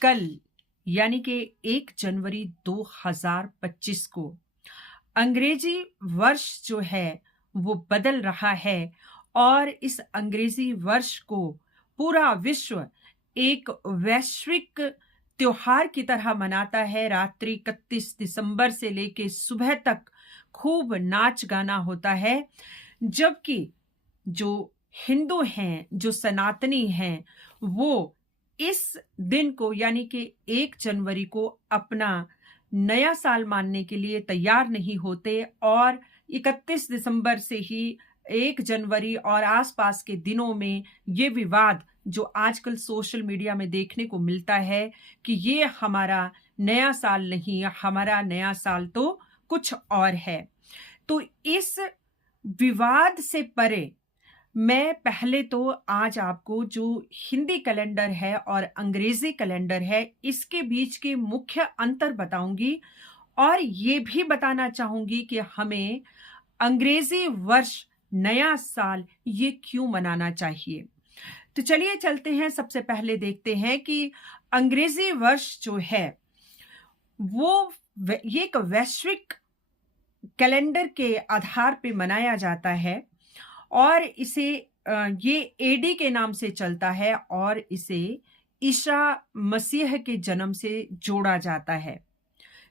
कल यानी कि 1 जनवरी 2025 को अंग्रेजी वर्ष जो है वो बदल रहा है और इस अंग्रेजी वर्ष को पूरा विश्व एक वैश्विक त्योहार की तरह मनाता है। रात्रि 31 दिसंबर से लेके सुबह तक खूब नाच गाना होता है, जबकि जो हिंदू हैं, जो सनातनी हैं, वो इस दिन को यानी कि 1 जनवरी को अपना नया साल मानने के लिए तैयार नहीं होते और 31 दिसंबर से ही 1 जनवरी और आसपास के दिनों में ये विवाद जो आजकल सोशल मीडिया में देखने को मिलता है कि ये हमारा नया साल नहीं, हमारा नया साल तो कुछ और है। तो इस विवाद से परे मैं पहले तो आज आपको जो हिंदी कैलेंडर है और अंग्रेजी कैलेंडर है इसके बीच के मुख्य अंतर बताऊंगी और ये भी बताना चाहूंगी कि हमें अंग्रेजी वर्ष नया साल ये क्यों मनाना चाहिए। तो चलिए चलते हैं, सबसे पहले देखते हैं कि अंग्रेजी वर्ष जो है वो ये एक वैश्विक कैलेंडर के आधार पे मनाया जाता है और इसे ये एडी के नाम से चलता है और इसे ईसा मसीह के जन्म से जोड़ा जाता है।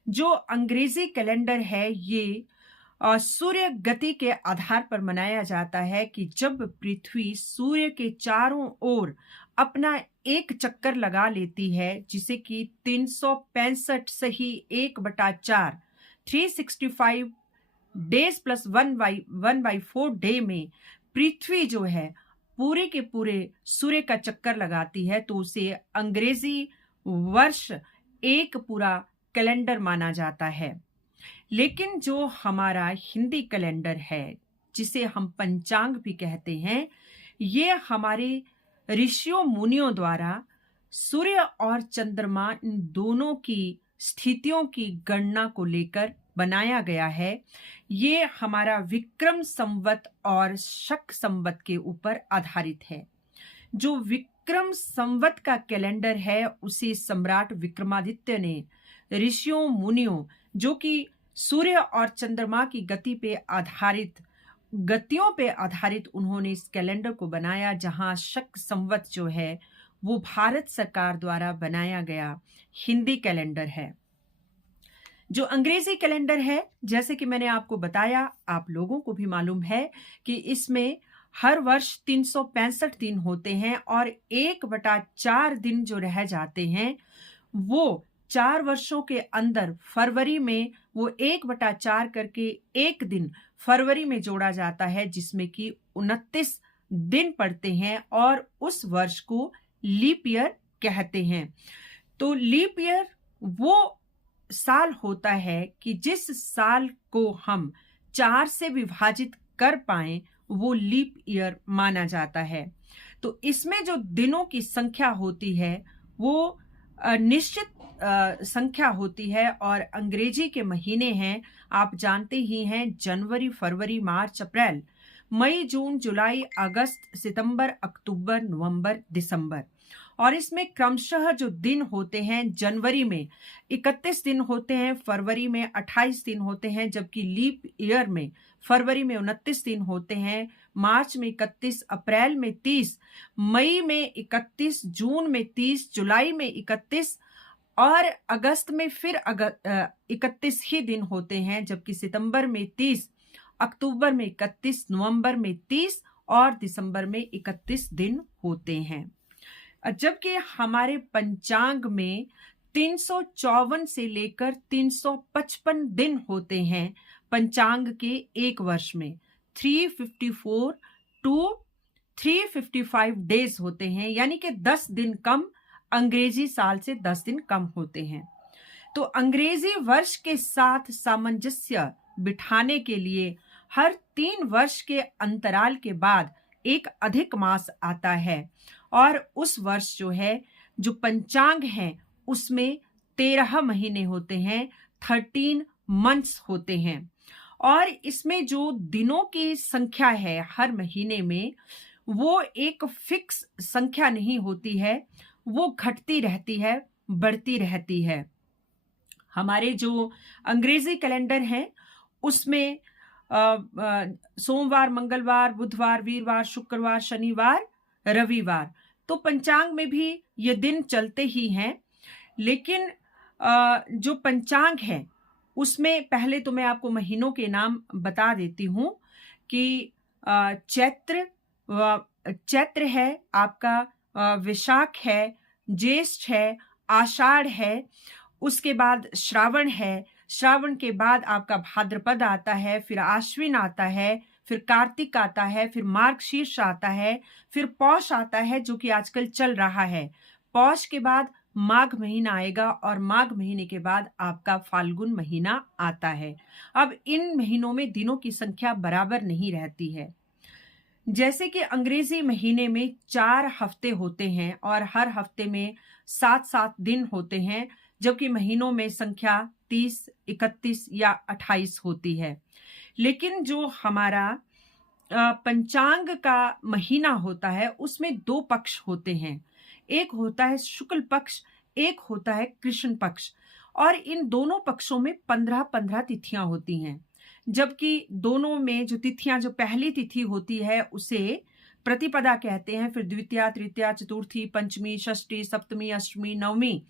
जो अंग्रेजी कैलेंडर है ये सूर्य गति के आधार पर मनाया जाता है कि जब पृथ्वी सूर्य के चारों ओर अपना एक चक्कर लगा लेती है, जिसे कि 365 सही 1/4 365 डेज प्लस 1/4 डे में पृथ्वी जो है पूरे के पूरे सूर्य का चक्कर लगाती है, तो उसे अंग्रेजी वर्ष एक पूरा कैलेंडर माना जाता है। लेकिन जो हमारा हिंदी कैलेंडर है, जिसे हम पंचांग भी कहते हैं, ये हमारे ऋषियों मुनियों द्वारा सूर्य और चंद्रमा इन दोनों की स्थितियों की गणना को लेकर बनाया गया है। ये हमारा विक्रम संवत और शक संवत के ऊपर आधारित है। जो विक्रम संवत का कैलेंडर है उसे सम्राट विक्रमादित्य ने ऋषियों मुनियों, जो कि सूर्य और चंद्रमा की गतियों पे आधारित उन्होंने इस कैलेंडर को बनाया, जहां शक संवत जो है वो भारत सरकार द्वारा बनाया गया हिंदी कैलेंडर है। जो अंग्रेजी कैलेंडर है, जैसे कि मैंने आपको बताया, आप लोगों को भी मालूम है कि इसमें हर वर्ष 365 दिन होते हैं और 1/4 दिन जो रह जाते हैं वो 4 वर्षों के अंदर फरवरी में वो 1/4 करके एक दिन फरवरी में जोड़ा जाता है, जिसमें कि 29 दिन पड़ते हैं और उस वर्ष को लीप ईयर कहते हैं। तो लीप ईयर वो साल होता है कि जिस साल को हम 4 से विभाजित कर पाए वो लीप ईयर माना जाता है। तो इसमें जो दिनों की संख्या होती है वो निश्चित संख्या होती है और अंग्रेजी के महीने हैं, आप जानते ही हैं, जनवरी, फरवरी, मार्च, अप्रैल, मई, जून, जुलाई, अगस्त, सितंबर, अक्टूबर, नवंबर, दिसंबर। और इसमें क्रमशः जो दिन होते हैं, जनवरी में 31 दिन होते हैं, फरवरी में 28 दिन होते हैं, जबकि लीप ईयर में फरवरी में 29 दिन होते हैं, मार्च में 31, अप्रैल में 30, मई में 31, जून में 30, जुलाई में 31 और अगस्त में फिर 31 ही दिन होते हैं, जबकि सितंबर में 30, अक्टूबर में 31, नवंबर में 30 और दिसंबर में 31 दिन होते हैं। जबकि हमारे पंचांग में 354 से लेकर 355 दिन होते हैं पंचांग के एक वर्ष में। 354 टू 355 डेज होते हैं, यानी कि 10 दिन कम, अंग्रेजी साल से 10 दिन कम होते हैं। तो अंग्रेजी वर्ष के साथ सामंजस्य बिठाने के लिए हर 3 वर्ष के अंतराल के बाद एक अधिक मास आता है और उस वर्ष जो है, जो पंचांग है, उसमें 13 महीने होते हैं, 13 मंथ्स होते हैं। और इसमें जो दिनों की संख्या है हर महीने में, वो एक फिक्स संख्या नहीं होती है, वो घटती रहती है बढ़ती रहती है। हमारे जो अंग्रेजी कैलेंडर हैं उसमें सोमवार, मंगलवार, बुधवार, वीरवार, शुक्रवार, शनिवार, रविवार, तो पंचांग में भी ये दिन चलते ही हैं। लेकिन जो पंचांग है उसमें पहले तो मैं आपको महीनों के नाम बता देती हूँ कि चैत्र है आपका, विशाख है, ज्येष्ठ है, आषाढ़ है, उसके बाद श्रावण है, श्रावण के बाद आपका भाद्रपद आता है, फिर आश्विन आता है, फिर कार्तिक आता है, फिर मार्गशीर्ष आता है, फिर पौष आता है जो कि आजकल चल रहा है। पौष के बाद माघ महीना आएगा और माघ महीने के बाद आपका फाल्गुन महीना आता है। अब इन महीनों में दिनों की संख्या बराबर नहीं रहती है। जैसे कि अंग्रेजी महीने में 4 हफ्ते होते हैं और हर हफ्ते में 7-7 दिन होते हैं, जबकि महीनों में संख्या 30, 31 या 28 होती है। लेकिन जो हमारा पंचांग का महीना होता है उसमें 2 पक्ष होते हैं। एक होता है शुक्ल पक्ष, एक होता है कृष्ण पक्ष, और इन दोनों पक्षों में 15-15 तिथियां होती हैं। जबकि दोनों में जो तिथियां, जो पहली तिथि होती है उसे प्रतिपदा कहते हैं, फिर द्वितीया, तृतीया, चतुर्थी, पंचमी, षष्ठी, सप्तमी, अष्टमी, नवमी,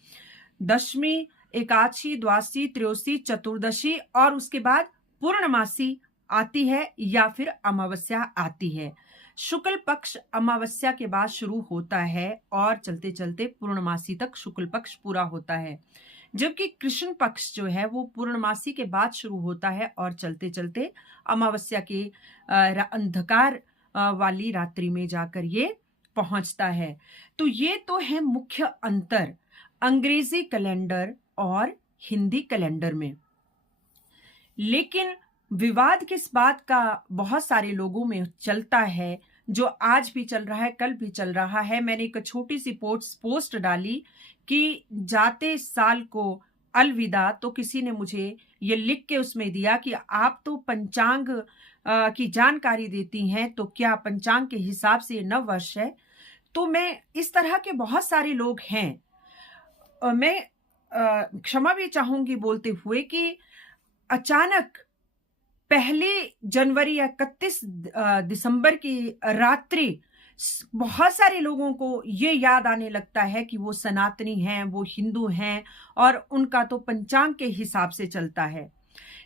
दशमी, एकादशी, द्वादशी, त्रयोदशी, चतुर्दशी और उसके बाद पूर्णमासी आती है या फिर अमावस्या आती है। शुक्ल पक्ष अमावस्या के बाद शुरू होता है और चलते चलते पूर्णमासी तक शुक्ल पक्ष पूरा होता है, जबकि कृष्ण पक्ष जो है वो पूर्णमासी के बाद शुरू होता है और चलते चलते अमावस्या के अंधकार वाली रात्रि में जाकर ये पहुंचता है। तो ये तो है मुख्य अंतर अंग्रेजी कैलेंडर और हिंदी कैलेंडर में। लेकिन विवाद किस बात का बहुत सारे लोगों में चलता है, जो आज भी चल रहा है, कल भी चल रहा है। मैंने एक छोटी सी पोस्ट डाली कि जाते साल को अलविदा, तो किसी ने मुझे ये लिख के उसमें दिया कि आप तो पंचांग की जानकारी देती हैं, तो क्या पंचांग के हिसाब से नव वर्ष है? तो मैं, इस तरह के बहुत सारे लोग हैं। मैं क्षमा भी चाहूंगी बोलते हुए कि अचानक 1 जनवरी या 31 दिसंबर की रात्रि बहुत सारे लोगों को ये याद आने लगता है कि वो सनातनी हैं, वो हिंदू हैं और उनका तो पंचांग के हिसाब से चलता है।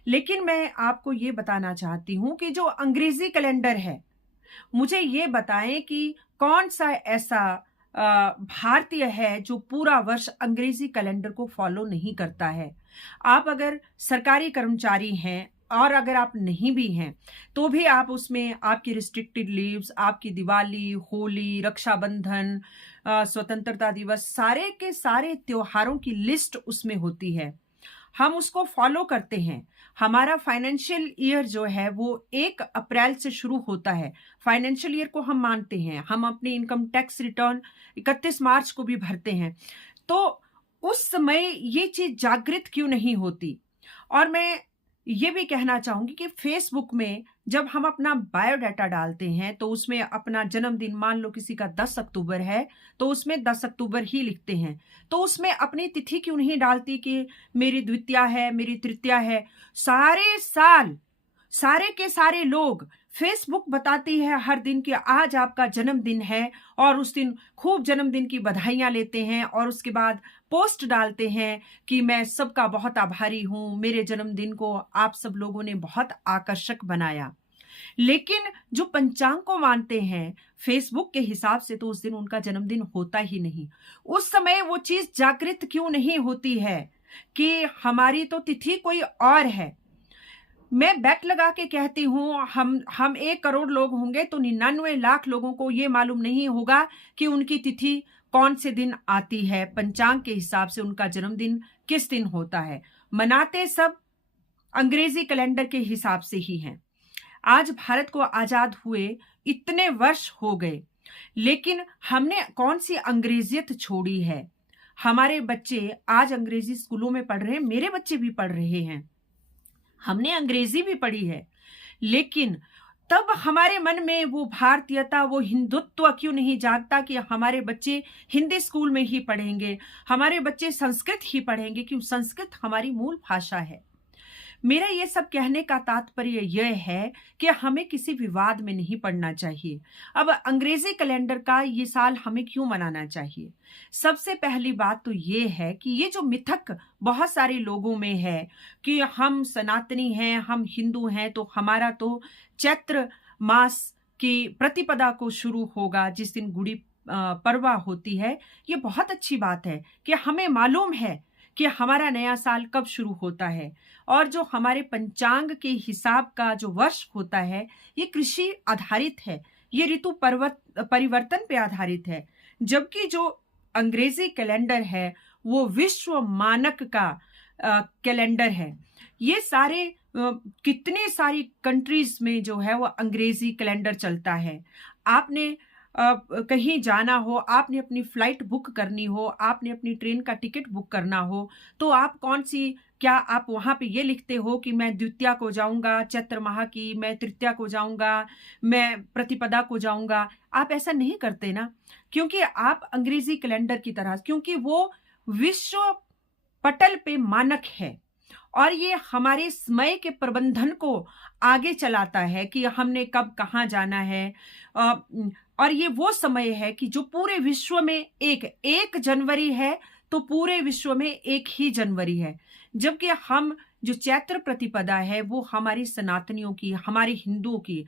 लेकिन मैं आपको ये बताना चाहती हूँ कि जो अंग्रेजी कैलेंडर है, मुझे ये बताएं कि कौन सा ऐसा भारतीय है जो पूरा वर्ष अंग्रेजी कैलेंडर को फॉलो नहीं करता है। आप अगर सरकारी कर्मचारी हैं और अगर आप नहीं भी हैं तो भी आप उसमें आपकी रिस्ट्रिक्टेड लीव्स, आपकी दिवाली, होली, रक्षाबंधन, स्वतंत्रता दिवस, सारे के सारे त्योहारों की लिस्ट उसमें होती है। हम उसको फॉलो करते हैं। हमारा फाइनेंशियल ईयर जो है वो 1 अप्रैल से शुरू होता है। फाइनेंशियल ईयर को हम मानते हैं। हम अपनी इनकम टैक्स रिटर्न 31 मार्च को भी भरते हैं। तो उस समय ये चीज जागृत क्यों नहीं होती? और मैं ये भी कहना चाहूंगी कि फेसबुक में जब हम अपना बायोडाटा डालते हैं तो उसमें अपना जन्मदिन, मान लो किसी का 10 अक्टूबर है तो उसमें 10 अक्टूबर ही लिखते हैं। तो उसमें अपनी तिथि क्यों नहीं डालती कि मेरी द्वितीया है, मेरी तृतीया है? सारे साल सारे के सारे लोग फेसबुक बताती है हर दिन कि आज आपका जन्मदिन है, और उस दिन खूब जन्मदिन की बधाइयां लेते हैं और उसके बाद पोस्ट डालते हैं कि मैं सबका बहुत आभारी हूं, मेरे जन्मदिन को आप सब लोगों ने बहुत आकर्षक बनाया। लेकिन जो पंचांग को मानते हैं फेसबुक के हिसाब से, तो उस दिन उनका जन्मदिन होता ही नहीं। उस समय वो चीज जागृत क्यों नहीं होती है कि हमारी तो तिथि कोई और है? मैं बैट लगा के कहती हूं, हम 1 करोड़ लोग होंगे तो 99 लाख लोगों को ये मालूम नहीं होगा कि उनकी तिथि कौन से दिन आती है, पंचांग के हिसाब से उनका जन्मदिन किस दिन होता है। मनाते सब अंग्रेजी कैलेंडर के हिसाब से ही हैं। आज भारत को आजाद हुए इतने वर्ष हो गए, लेकिन हमने कौन सी अंग्रेजियत छोड़ी है? हमारे बच्चे आज अंग्रेजी स्कूलों में पढ़ रहे हैं, मेरे बच्चे भी पढ़ रहे हैं, हमने अंग्रेजी भी पढ़ी है, लेकिन तब हमारे मन में वो भारतीयता, वो हिंदुत्व क्यों नहीं जागता कि हमारे बच्चे हिंदी स्कूल में ही पढ़ेंगे, हमारे बच्चे संस्कृत ही पढ़ेंगे, क्यों संस्कृत हमारी मूल भाषा है। मेरा ये सब कहने का तात्पर्य यह है कि हमें किसी विवाद में नहीं पड़ना चाहिए। अब अंग्रेजी कैलेंडर का ये साल हमें क्यों मनाना चाहिए? सबसे पहली बात तो ये है कि ये जो मिथक बहुत सारे लोगों में है कि हम सनातनी हैं, हम हिंदू हैं, तो हमारा तो चैत्र मास की प्रतिपदा को शुरू होगा जिस दिन गुड़ी पड़वा होती है। ये बहुत अच्छी बात है कि हमें मालूम है कि हमारा नया साल कब शुरू होता है, और जो हमारे पंचांग के हिसाब का जो वर्ष होता है ये कृषि आधारित है, ये ऋतु परिवर्तन पे आधारित है। जबकि जो अंग्रेजी कैलेंडर है वो विश्व मानक का कैलेंडर है। ये सारे कितने सारी कंट्रीज में जो है वो अंग्रेजी कैलेंडर चलता है। आपने कहीं जाना हो, आपने अपनी फ्लाइट बुक करनी हो, आपने अपनी ट्रेन का टिकट बुक करना हो, तो आप क्या आप वहाँ पे ये लिखते हो कि मैं द्वितीया को जाऊंगा चैत्र माह की, मैं तृतीया को जाऊंगा, मैं प्रतिपदा को जाऊंगा? आप ऐसा नहीं करते ना, क्योंकि आप अंग्रेजी कैलेंडर की तरह, क्योंकि वो विश्व पटल पे मानक है और ये हमारे समय के प्रबंधन को आगे चलाता है कि हमने कब कहाँ जाना है। और ये वो समय है कि जो पूरे विश्व में एक जनवरी है तो पूरे विश्व में एक ही जनवरी है। जबकि हम जो चैत्र प्रतिपदा है वो हमारी सनातनियों की, हमारे हिंदुओं की।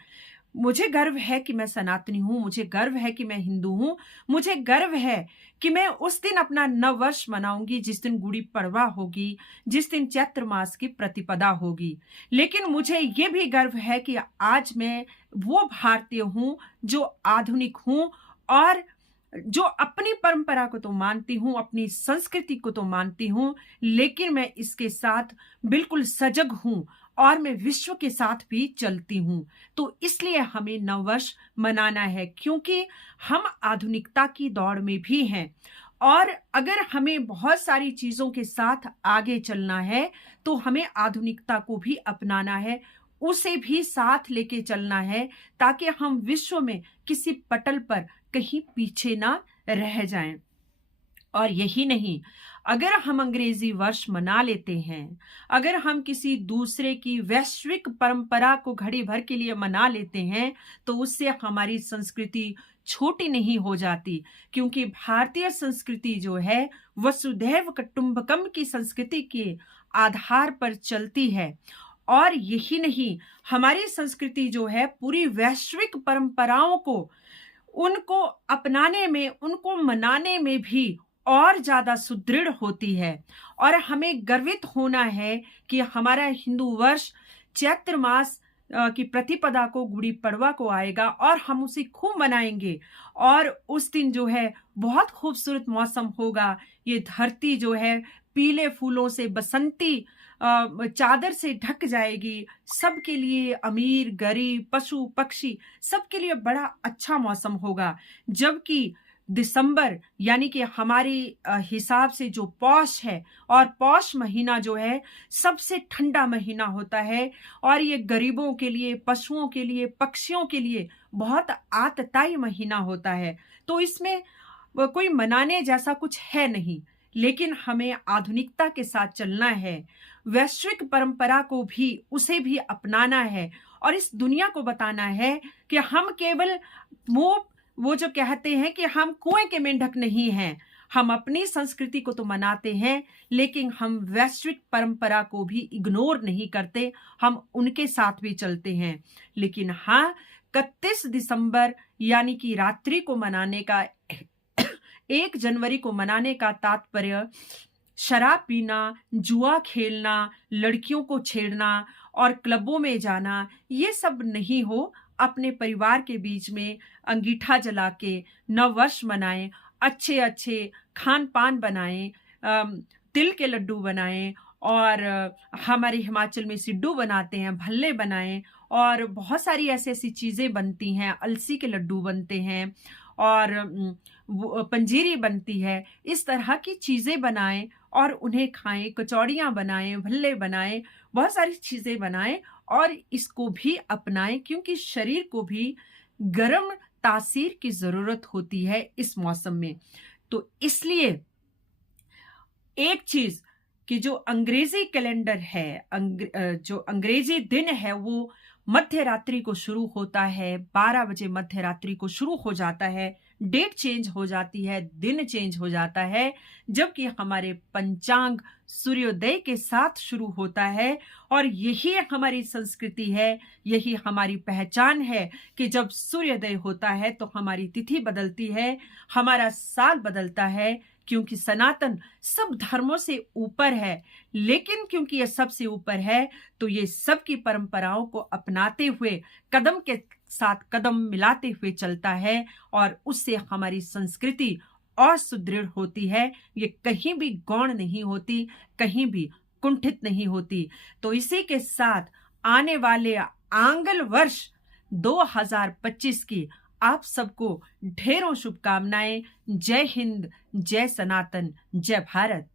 मुझे गर्व है कि मैं सनातनी हूँ, मुझे गर्व है कि मैं हिंदू हूँ, मुझे गर्व है कि मैं उस दिन अपना नव वर्ष मनाऊंगी जिस दिन गुड़ी पड़वा होगी, जिस दिन चैत्र मास की प्रतिपदा होगी। लेकिन मुझे ये भी गर्व है कि आज मैं वो भारतीय हूँ जो आधुनिक हूँ और जो अपनी परंपरा को तो मानती हूँ, अपनी संस्कृति को तो मानती हूँ, लेकिन मैं इसके साथ बिल्कुल सजग हूँ और मैं विश्व के साथ भी चलती हूँ। तो इसलिए हमें नववर्ष मनाना है, क्योंकि हम आधुनिकता की दौड़ में भी हैं और अगर हमें बहुत सारी चीजों के साथ आगे चलना है तो हमें आधुनिकता को भी अपनाना है, उसे भी साथ लेके चलना है, ताकि हम विश्व में किसी पटल पर कहीं पीछे ना रह जाएं। और यही नहीं, अगर हम अंग्रेजी वर्ष मना लेते हैं, अगर हम किसी दूसरे की वैश्विक परंपरा को घड़ी भर के लिए मना लेते हैं, तो उससे हमारी संस्कृति छोटी नहीं हो जाती, क्योंकि भारतीय संस्कृति जो है वसुधैव कुटुंबकम की संस्कृति के आधार पर चलती है। और यही नहीं, हमारी संस्कृति जो है पूरी वैश्विक परंपराओं को, उनको अपनाने में, उनको मनाने में भी और ज्यादा सुदृढ़ होती है। और हमें गर्वित होना है कि हमारा हिंदू वर्ष चैत्र मास की प्रतिपदा को, गुड़ी पड़वा को आएगा और हम उसे खूब मनाएंगे। और उस दिन जो है बहुत खूबसूरत मौसम होगा, ये धरती जो है पीले फूलों से, बसंती चादर से ढक जाएगी। सबके लिए, अमीर गरीब, पशु पक्षी, सबके लिए बड़ा अच्छा मौसम होगा। जबकि दिसंबर यानी कि हमारे हिसाब से जो पौष है, और पौष महीना जो है सबसे ठंडा महीना होता है और ये गरीबों के लिए, पशुओं के लिए, पक्षियों के लिए बहुत आतताई महीना होता है। तो इसमें कोई मनाने जैसा कुछ है नहीं, लेकिन हमें आधुनिकता के साथ चलना है, वैश्विक परंपरा को भी, उसे भी अपनाना है और इस दुनिया को बताना है कि हम केवल वो जो कहते हैं कि हम कुएं के मेंढक नहीं हैं। हम अपनी संस्कृति को तो मनाते हैं, लेकिन हम वैश्विक परंपरा को भी इग्नोर नहीं करते, हम उनके साथ भी चलते हैं। लेकिन हाँ, 31 दिसंबर यानी कि रात्रि को मनाने का 1 जनवरी को मनाने का तात्पर्य शराब पीना, जुआ खेलना, लड़कियों को छेड़ना और क्लबों में जाना, ये सब नहीं हो। अपने परिवार के बीच में अंगीठा जला के नववर्ष मनाएं, अच्छे अच्छे खान पान बनाएं, तिल के लड्डू बनाएं, और हमारे हिमाचल में सिड्डू बनाते हैं, भल्ले बनाएं, और बहुत सारी ऐसी ऐसी चीज़ें बनती हैं, अलसी के लड्डू बनते हैं और पंजीरी बनती है। इस तरह की चीज़ें बनाएं और उन्हें खाएं, कचौड़ियाँ बनाएं, भल्ले बनाएं, बहुत सारी चीज़ें बनाएं और इसको भी अपनाएं, क्योंकि शरीर को भी गर्म तासीर की ज़रूरत होती है इस मौसम में। तो इसलिए एक चीज़ कि जो अंग्रेज़ी कैलेंडर है, जो अंग्रेज़ी दिन है, वो मध्य रात्रि को शुरू होता है, 12 बजे मध्य रात्रि को शुरू हो जाता है, डेट चेंज हो जाती है, दिन चेंज हो जाता है, जबकि हमारे पंचांग सूर्योदय के साथ शुरू होता है। और यही हमारी संस्कृति है, यही हमारी पहचान है कि जब सूर्योदय होता है तो हमारी तिथि बदलती है, हमारा साल बदलता है, क्योंकि सनातन सब धर्मों से ऊपर है। लेकिन क्योंकि ये सबसे ऊपर है, तो ये सबकी परंपराओं को अपनाते हुए, कदम के साथ कदम मिलाते हुए चलता है, और उससे हमारी संस्कृति और सुदृढ़ होती है। ये कहीं भी गौण नहीं होती, कहीं भी कुंठित नहीं होती। तो इसी के साथ आने वाले आंगल वर्ष 2025 की आप सबको ढेरों शुभकामनाएं। जय हिंद, जय सनातन, जय भारत।